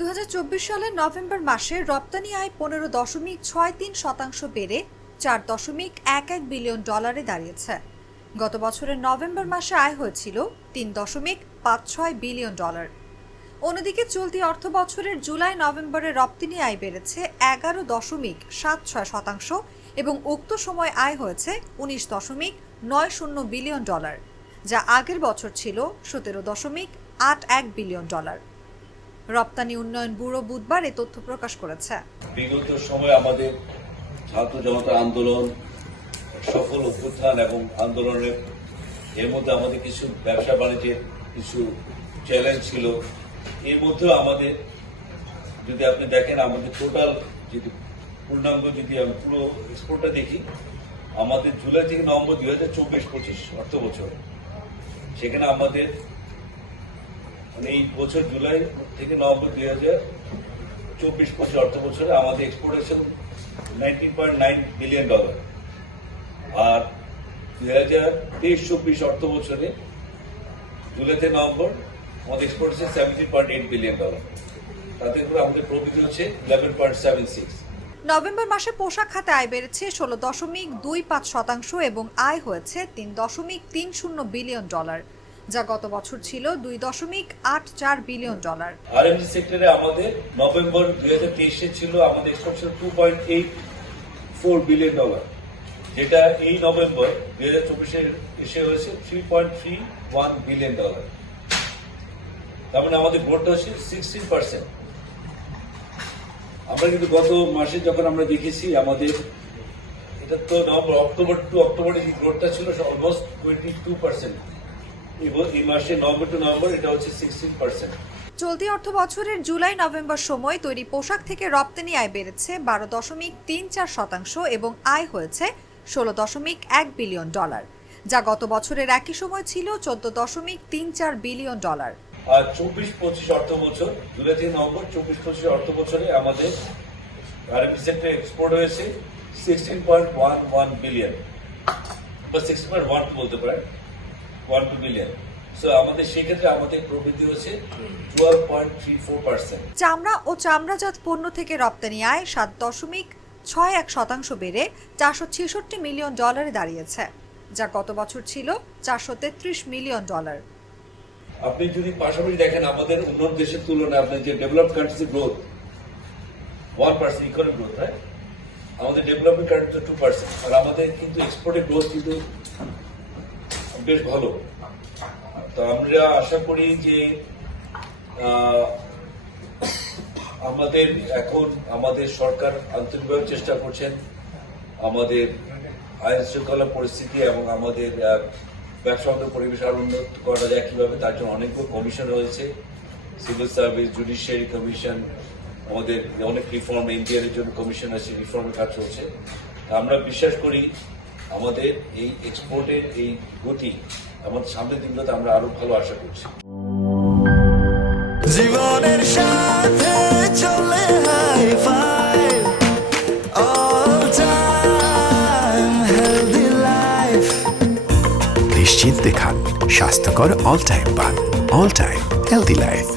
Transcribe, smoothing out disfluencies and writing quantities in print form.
2024 সালের নভেম্বর মাসে রপ্তানি আয় 15.63% বেড়ে $4.11 বিলিয়ন দাঁড়িয়েছে। গত বছরের নভেম্বর মাসে আয় হয়েছিল $3.56 বিলিয়ন। অন্যদিকে চলতি অর্থ বছরের জুলাই নভেম্বরে রপ্তানি আয় বেড়েছে 11.76% এবং উক্ত সময় আয় হয়েছে $19.90 বিলিয়ন, যা আগের বছর ছিল $17.81 বিলিয়ন। রপ্তানি উন্নয়ন ব্যুরো বুধবার এ তথ্য প্রকাশ করেছে। বিগত সময়ে আমাদের ছাত্র জনতা আন্দোলন, সফল অভ্যুত্থান এবং আন্দোলনের এর মধ্যে আমাদের কিছু ব্যবসা বাণিজ্যের কিছু চ্যালেঞ্জ ছিল। এর মধ্যেও আমাদের যদি আপনি দেখেন আমাদের টোটাল যদি পূর্ণাঙ্গ যদি আমি পুরো এক্সপোর্টটা দেখি, আমাদের জুলাই থেকে নভেম্বর 2024-25 অর্থ বছর, সেখানে আমাদের এই বছর জুলাই থেকে নভেম্বর 2024-25 অর্থ বছরে আমাদের এক্সপোর্টেশন $19.9 বিলিয়ন, আর 2023-24 অর্থ বছরে জুলাই থেকে নভেম্বর আমাদের এক্সপোর্টেশন $17.8 বিলিয়ন। তাতে করে আমাদের প্রফিট হচ্ছে 11.76। নভেম্বর মাসে পোশাক খাতে আয় বেড়েছে 16.25% এবং আয় হয়েছে $3.30 বিলিয়ন, যা গত বছর ছিল $2.84 বিলিয়ন। আরএমজি সেক্টরে আমাদের নভেম্বর 2023 ছিল আমাদের এক্সপোর্টেশন $2.84 বিলিয়ন, যেটা এই নভেম্বর 2024 এসে হয়েছে $3.31 বিলিয়ন। তার মানে আমাদের গ্রোথটা হচ্ছে 16%। আমরা কিন্তু গত মাসে যখন আমরা দেখেছি আমাদের এটা তো নভেম্বর অক্টোবর টু অক্টোবরে যে গ্রোথটা ছিল অলমোস্ট 22%। এই মাসে নভেম্বর টু নভেম্বর এটা হচ্ছে 16%। চলতি অর্থ বছরের জুলাই নভেম্বর সময় তৈরি পোশাক থেকে রপ্তানি আয় বেড়েছে 12.34% এবং আয় হয়েছে $16.1 বিলিয়ন, যা গত বছরের একই সময় ছিল $14.34 বিলিয়ন। আর 24-25 অর্থ বছর জুলাই থেকে নভেম্বর 24-25 অর্থ বছরে আমাদের আরএমজি সেক্টরে এক্সপোর্ট হয়েছে $16.11 বিলিয়ন বা 16.1 বলতে পারেন, 12 বিলিয়ন। সো আমাদের সেক্ষেত্রে আমাদের প্রবৃদ্ধি হচ্ছে 12.34%। চামড়া ও চামড়াজাত পণ্য থেকে রপ্তানি আয় 7.61% বেড়ে $466 মিলিয়ন দাঁড়িয়েছে, যা গত বছর ছিল $433 মিলিয়ন। আপনি যদি পাশাপাশি দেখেন আমাদের উন্নত দেশের তুলনায় আপনার যে developed countries growth 1% economic growth, হয় আমাদের ডেভেলপিং কান্ট্রি 2%, আর আমাদের কিন্তু এক্সপোর্টের গ্রোথ কিন্তু বেশ ভালো। তো আমরা আশা করি যে আমাদের এখন আমাদের সরকার আন্তরিকভাবে চেষ্টা করছেন আমাদের আইন শৃঙ্খলা পরিস্থিতি এবং আমাদের ব্যবসা পরিবেশ আরো উন্নত করা যায় কিভাবে, তার জন্য অনেকগুলো কমিশন রয়েছে, সিভিল সার্ভিস, জুডিশিয়ারি কমিশন, আমাদের অনেক রিফর্ম, এনডিআর এর জন্য কমিশন আছে, রিফর্মের কাজ চলছে। আমরা বিশ্বাস করি আমাদের এই এক্সপোর্টের এই গতি আমাদের সামনের দিনগুলোতে আমরা আরো ভালো আশা করছি। জীবনের সাথে চলে hi-fi all time healthy life, নিশ্চিন্তে খান স্বাস্থ্যকর অল টাইম পান, অল টাইম হেলদি লাইফ।